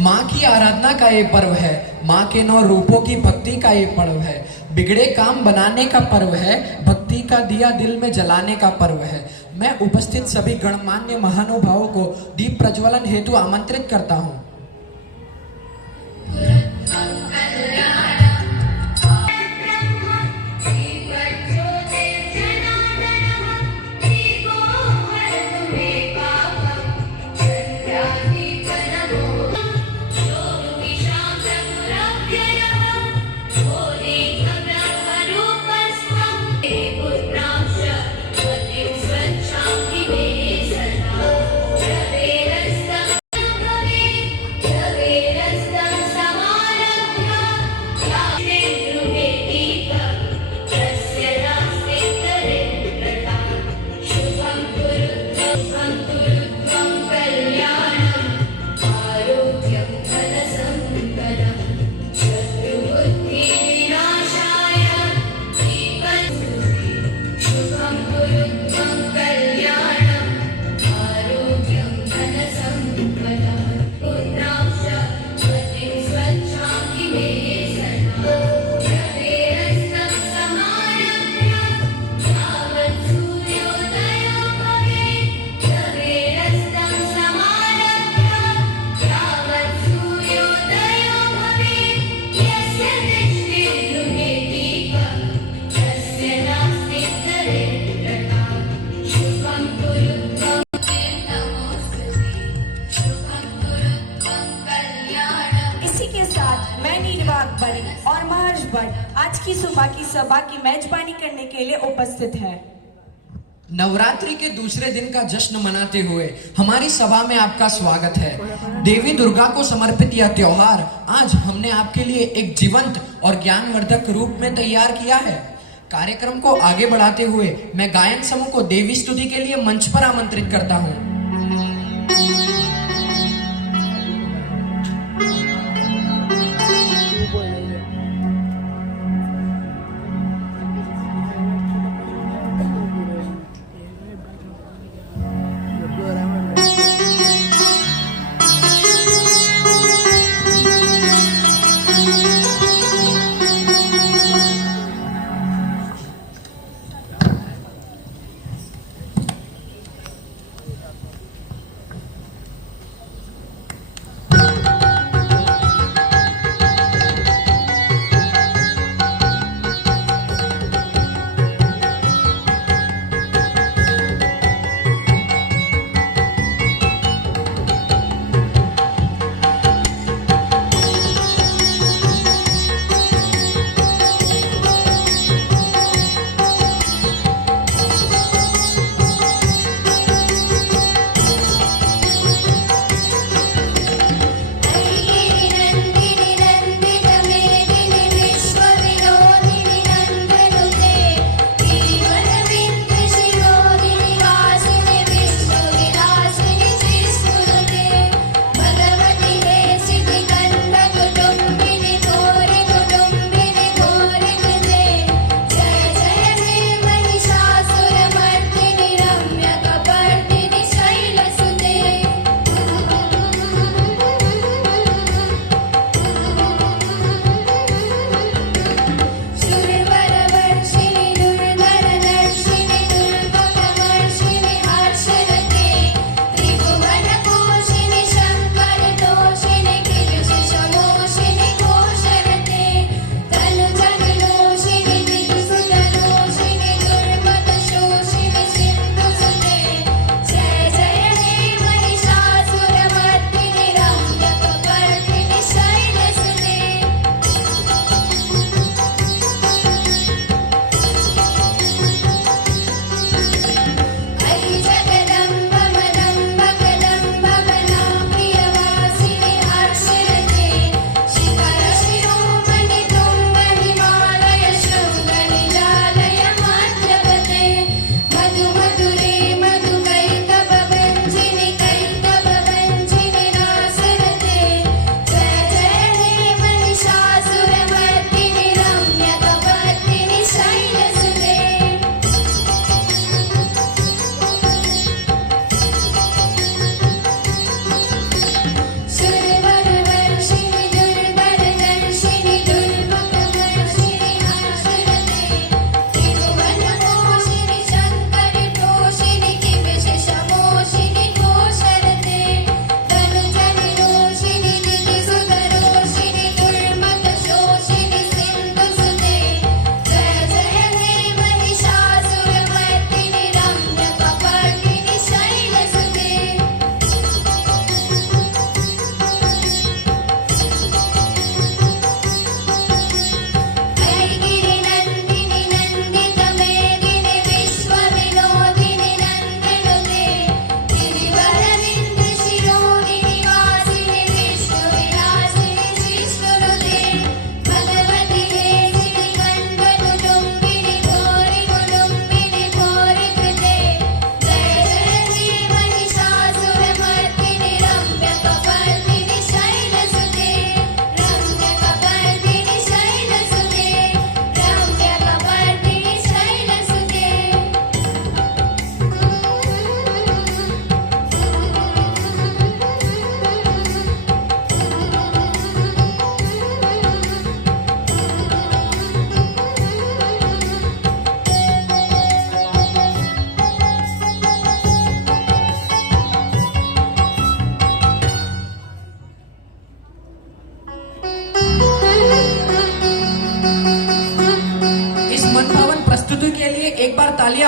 माँ की आराधना का ये पर्व है, माँ के 9 रूपों की भक्ति का ये पर्व है, बिगड़े काम बनाने का पर्व है, भक्ति का दिया दिल में जलाने का पर्व है। मैं उपस्थित सभी गणमान्य महानुभावों को दीप प्रज्वलन हेतु आमंत्रित करता हूँ। और महर्ष भट्ट आज की सुबह की सभा की मेजबानी करने के लिए उपस्थित है। नवरात्रि के दूसरे दिन का जश्न मनाते हुए हमारी सभा में आपका स्वागत है। देवी दुर्गा को समर्पित यह त्योहार आज हमने आपके लिए एक जीवंत और ज्ञानवर्धक रूप में तैयार किया है। कार्यक्रम को आगे बढ़ाते हुए मैं गायन समूह को देवी स्तुति के लिए मंच पर आमंत्रित करता हूँ।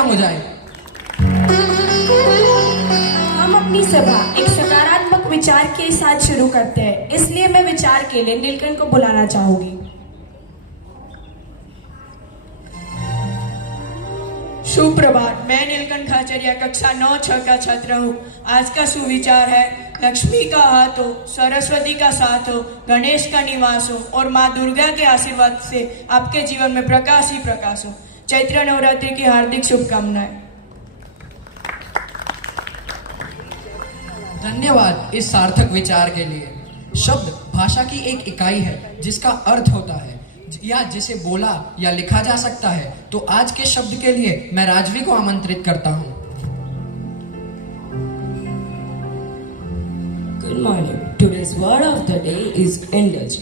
तालियां हो जाए। हम अपनी सभा एक सकारात्मक विचार के साथ शुरू करते हैं, इसलिए मैं विचार के लिए नीलकंठ को बुलाना चाहूंगी। सुप्रभात। मैं नीलकंठ खाचरिया कक्षा 9-6 का छात्र हूँ। आज का सुविचार है, लक्ष्मी का हाथ हो, सरस्वती का साथ हो, गणेश का निवास हो और माँ दुर्गा के आशीर्वाद से आपके जीवन में प्रकाश ही प्रकाश हो। चैत्र नवरात्रि की हार्दिक शुभकामनाएं। धन्यवाद इस सार्थक विचार के लिए। शब्द भाषा की एक इकाई है जिसका अर्थ होता है या जिसे बोला या लिखा जा सकता है। तो आज के शब्द के लिए मैं राजवी को आमंत्रित करता हूं। Good morning. Today's word of the day is indulge.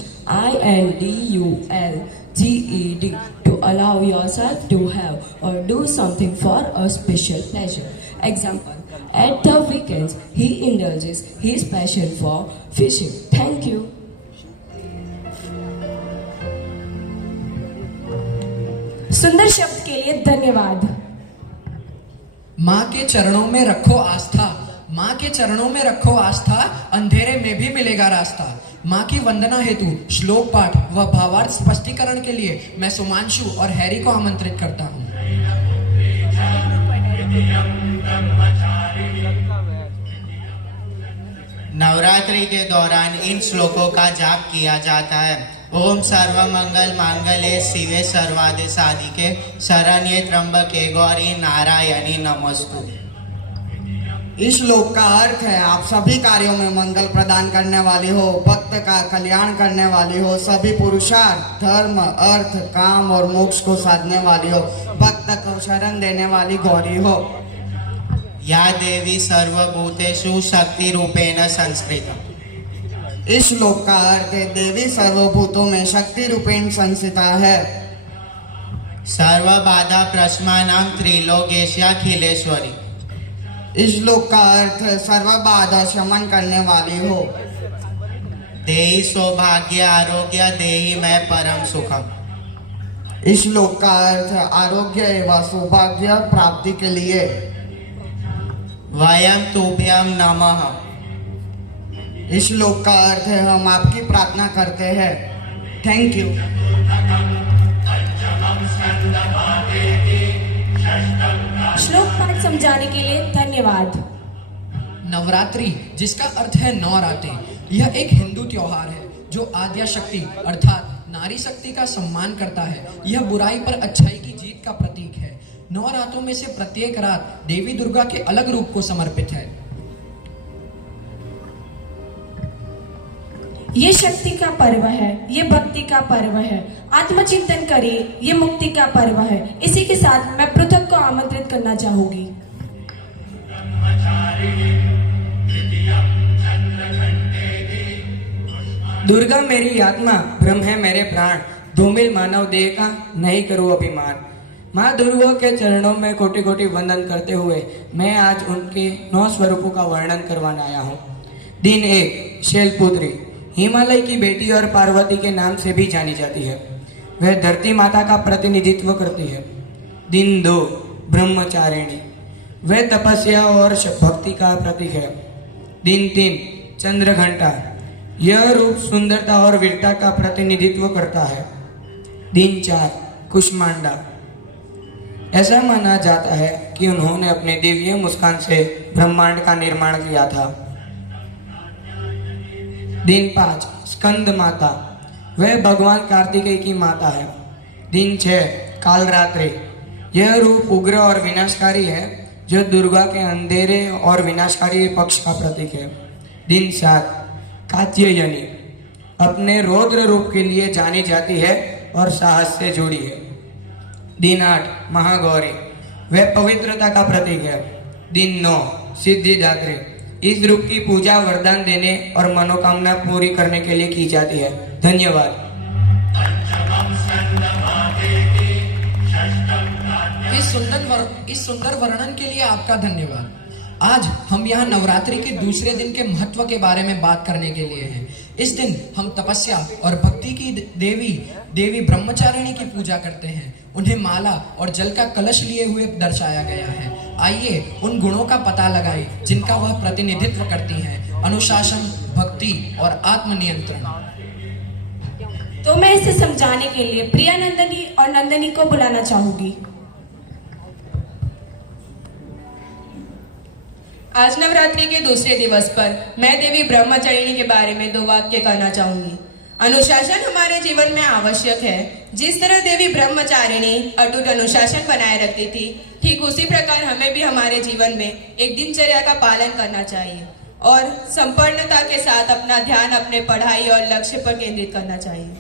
INDULGED. To allow yourself to have or do something for a special pleasure. Example. At the weekends, he indulges his passion for fishing. Thank you. सुंदर शब्द के लिए धन्यवाद। माँ के चरणों में रखो आस्था, माँ के चरणों में रखो आस्था, अंधेरे में भी मिलेगा रास्ता। माँ की वंदना हेतु श्लोक पाठ व भावार्थ स्पष्टीकरण के लिए मैं सुमांशु और हैरी को आमंत्रित करता हूँ। नवरात्रि के दौरान इन श्लोकों का जाप किया जाता है। ओम सर्वमंगल मांगल्ये शिवे सर्वार्थ साधिके शरण्ये त्र्यंबके गौरी नारायणी नमोस्तु। इस श्लोक का अर्थ है, आप सभी कार्यों में मंगल प्रदान करने वाली हो, भक्त का कल्याण करने वाली हो, सभी पुरुषार्थ धर्म अर्थ काम और मोक्ष को साधने वाली हो, भक्त को शरण देने वाली गौरी हो। या देवी सर्वभूतेषु शक्ति रूपेण संस्कृता। इस श्लोक का अर्थ है, देवी सर्वभूतों में शक्ति रूपेण संस्थिता है। सर्व बाधा प्रशमनां त्रिलोकेशाखिलेश्वरी। इस श्लोक का अर्थ है, सर्व बाधा शमन करने वाली हो। देहि सौभाग्य आरोग्य देहि मैं परम सुखम। इस श्लोक का अर्थ है, आरोग्य एवं सौभाग्य प्राप्ति के लिए। वयम तुभ्यम नमः। इस श्लोक का अर्थ है, हम आपकी प्रार्थना करते हैं। Thank you. श्लोक पाठ समझाने के लिए धन्यवाद। नवरात्रि जिसका अर्थ है 9 रातें, यह एक हिंदू त्योहार है जो आद्या शक्ति अर्थात नारी शक्ति का सम्मान करता है। यह बुराई पर अच्छाई की जीत का प्रतीक है। 9 रातों में से प्रत्येक रात देवी दुर्गा के अलग रूप को समर्पित है। ये शक्ति का पर्व है, ये भक्ति का पर्व है। आत्मचिंतन करिए, ये मुक्ति का पर्व है। इसी के साथ मैं पृथक को आमंत्रित करना चाहूंगी। दुर्गा मेरी आत्मा, ब्रह्म है मेरे प्राण, धूमिल मानव देह का नहीं करूँ अभिमान। माँ दुर्गा के चरणों में कोटि कोटि वंदन करते हुए मैं आज उनके 9 स्वरूपों का वर्णन करवाने आया हूँ। दिन 1, शैलपुत्री हिमालय की बेटी और पार्वती के नाम से भी जानी जाती है। वह धरती माता का प्रतिनिधित्व करती है। दिन 2, ब्रह्मचारिणी वह तपस्या और भक्ति का प्रतीक है। दिन 3, चंद्रघंटा यह रूप सुंदरता और वीरता का प्रतिनिधित्व करता है। दिन 4, कुष्मांडा ऐसा माना जाता है कि उन्होंने अपने दिव्य मुस्कान से ब्रह्मांड का निर्माण किया था। दिन 5, स्कंद माता वह भगवान कार्तिकेय की माता है। दिन 6, कालरात्रि यह रूप उग्र और विनाशकारी है जो दुर्गा के अंधेरे और विनाशकारी पक्ष का प्रतीक है। दिन 7, कात्यायनी अपने रौद्र रूप के लिए जानी जाती है और साहस से जुड़ी है। दिन 8, महागौरी वह पवित्रता का प्रतीक है। दिन 9, सिद्धिदात्री इस रूप की पूजा वरदान देने और मनोकामना पूरी करने के लिए की जाती है। धन्यवाद। इस सुंदर वर्णन के लिए आपका धन्यवाद। आज हम यहाँ नवरात्रि के दूसरे दिन के महत्व के बारे में बात करने के लिए हैं। इस दिन हम तपस्या और भक्ति की देवी ब्रह्मचारिणी की पूजा करते हैं। उन्हें माला और जल का कलश लिए हुए दर्शाया गया है। आइए उन गुणों का पता लगाएं जिनका वह प्रतिनिधित्व करती हैं: अनुशासन, भक्ति और आत्मनियंत्रण। तो मैं इसे समझाने के लिए प्रिया नंदनी और नंदनी को बुलाना चाहूंगी। आज नवरात्रि के दूसरे दिवस पर मैं देवी ब्रह्मचारिणी के बारे में 2 वाक्य कहना चाहूंगी। अनुशासन हमारे जीवन में आवश्यक है। जिस तरह देवी ब्रह्मचारिणी अटूट अनुशासन बनाए रखती थी, ठीक उसी प्रकार हमें भी हमारे जीवन में एक दिनचर्या का पालन करना चाहिए और संपन्नता के साथ अपना ध्यान अपने पढ़ाई और लक्ष्य पर केंद्रित करना चाहिए।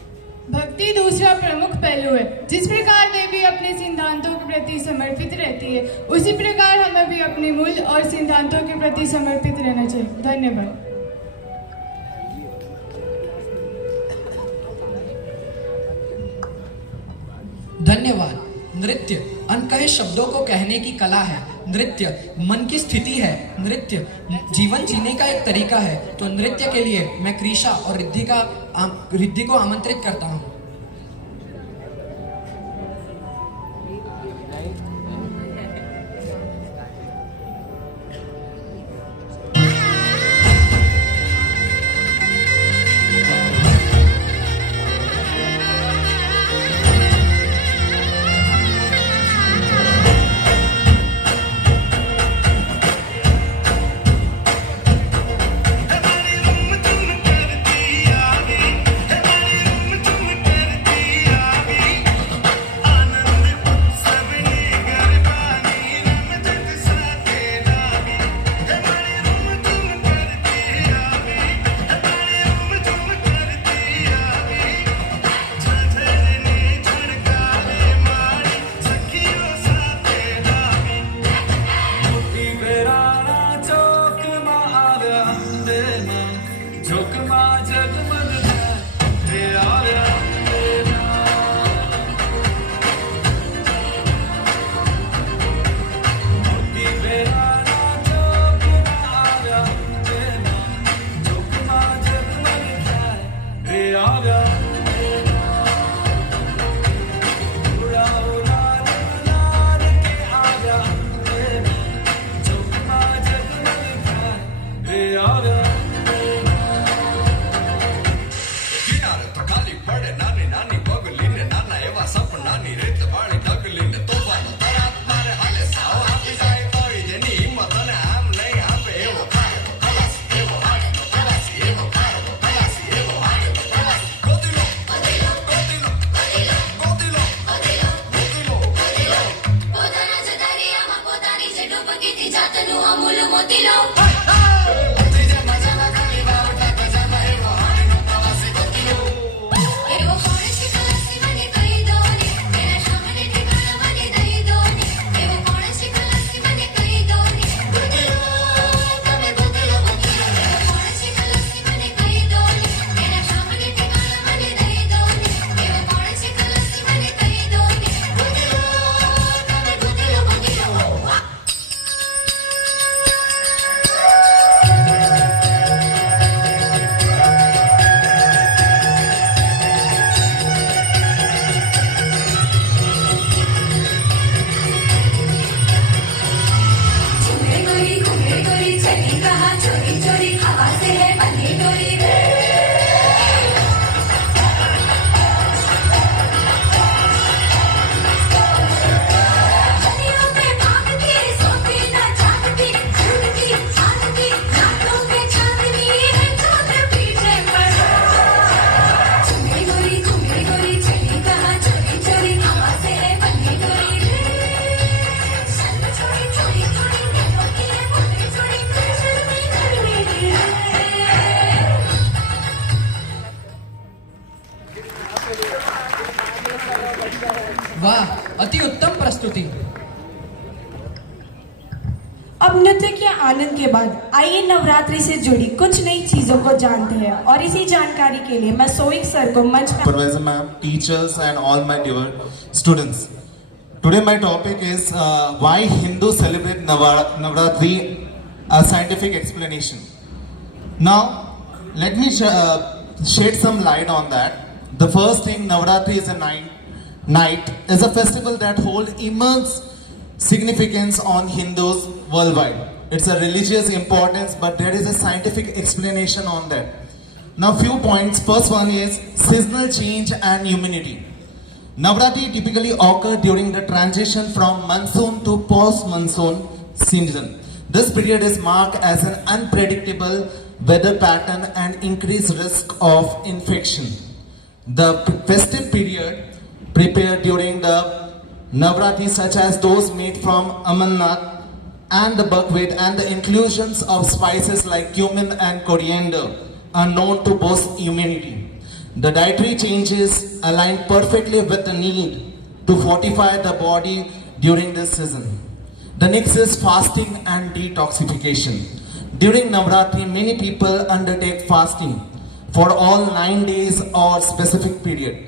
भक्ति दूसरा प्रमुख पहलू है। जिस प्रकार देवी अपने सिद्धांतों के प्रति समर्पित रहती है, उसी प्रकार हमें भी अपने मूल और सिद्धांतों के प्रति समर्पित रहना चाहिए। धन्यवाद। धन्यवाद। नृत्य अनकहे शब्दों को कहने की कला है। नृत्य मन की स्थिति है। नृत्य जीवन जीने का एक तरीका है। तो नृत्य के लिए मैं कृषा और रिद्धि को आमंत्रित करता हूँ। वाह, अति उत्तम प्रस्तुति। अब नृत्य के आनंद के बाद आइए नवरात्रि से जुड़ी कुछ नई चीजों को जानते हैं और इसी जानकारी के लिए मैं सोइक सर को मंच पर Supervisor ma'am, teachers and all my dear students. Today my topic is why Hindus celebrate Navratri, a scientific explanation. Now let me shed some light on that. The first thing, Navratri is a night is a festival that holds immense significance on Hindus worldwide. It's a religious importance, but there is a scientific explanation on that. Now, few points. First one is seasonal change and humidity. Navratri typically occur during the transition from monsoon to post-monsoon season. This period is marked as an unpredictable weather pattern and increased risk of infection. The festive period prepared during the Navratri, such as those made from amannath and the buckwheat, and the inclusions of spices like cumin and coriander are known to boost immunity. The dietary changes align perfectly with the need to fortify the body during this season. The next is fasting and detoxification. During Navratri, many people undertake fasting for all 9 days or specific period.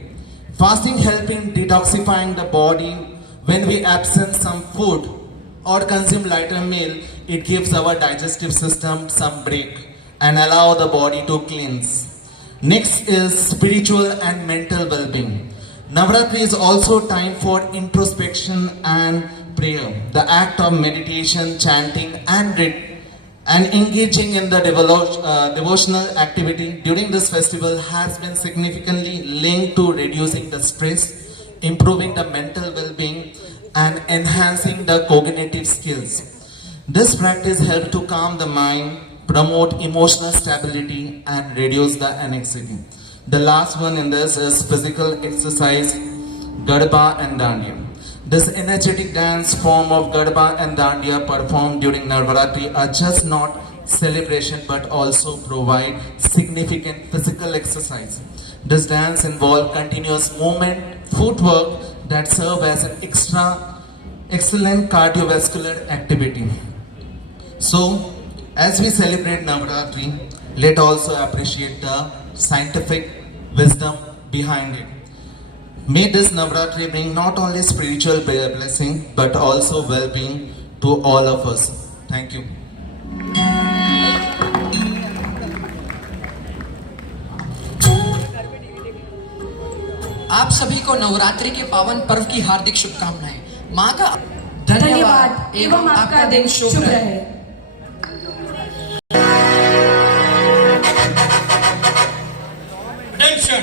Fasting helps in detoxifying the body. When we absent some food or consume lighter meal, it gives our digestive system some break and allow the body to cleanse. Next is spiritual and mental well-being. Navratri is also time for introspection and prayer. The act of meditation, chanting and engaging in the devotional activity during this festival has been significantly linked to reducing the stress, improving the mental well-being and enhancing the cognitive skills. This practice helps to calm the mind, promote emotional stability and reduce the anxiety. The last one in this is physical exercise, Garba and Dandiya. This energetic dance form of Garba and Dandiya performed during Navaratri are just not celebration but also provide significant physical exercise. This dance involves continuous movement, footwork that serve as an excellent cardiovascular activity. So, as we celebrate Navaratri, let also appreciate the scientific wisdom behind it. May this Navaratri bring not only spiritual blessing but also well-being to all of us. Thank you. आप सभी को नवरात्रि के पावन पर्व की हार्दिक शुभकामनाएं। माँ का धन्यवाद एवं आपका दिन शुभ रहे। Attention!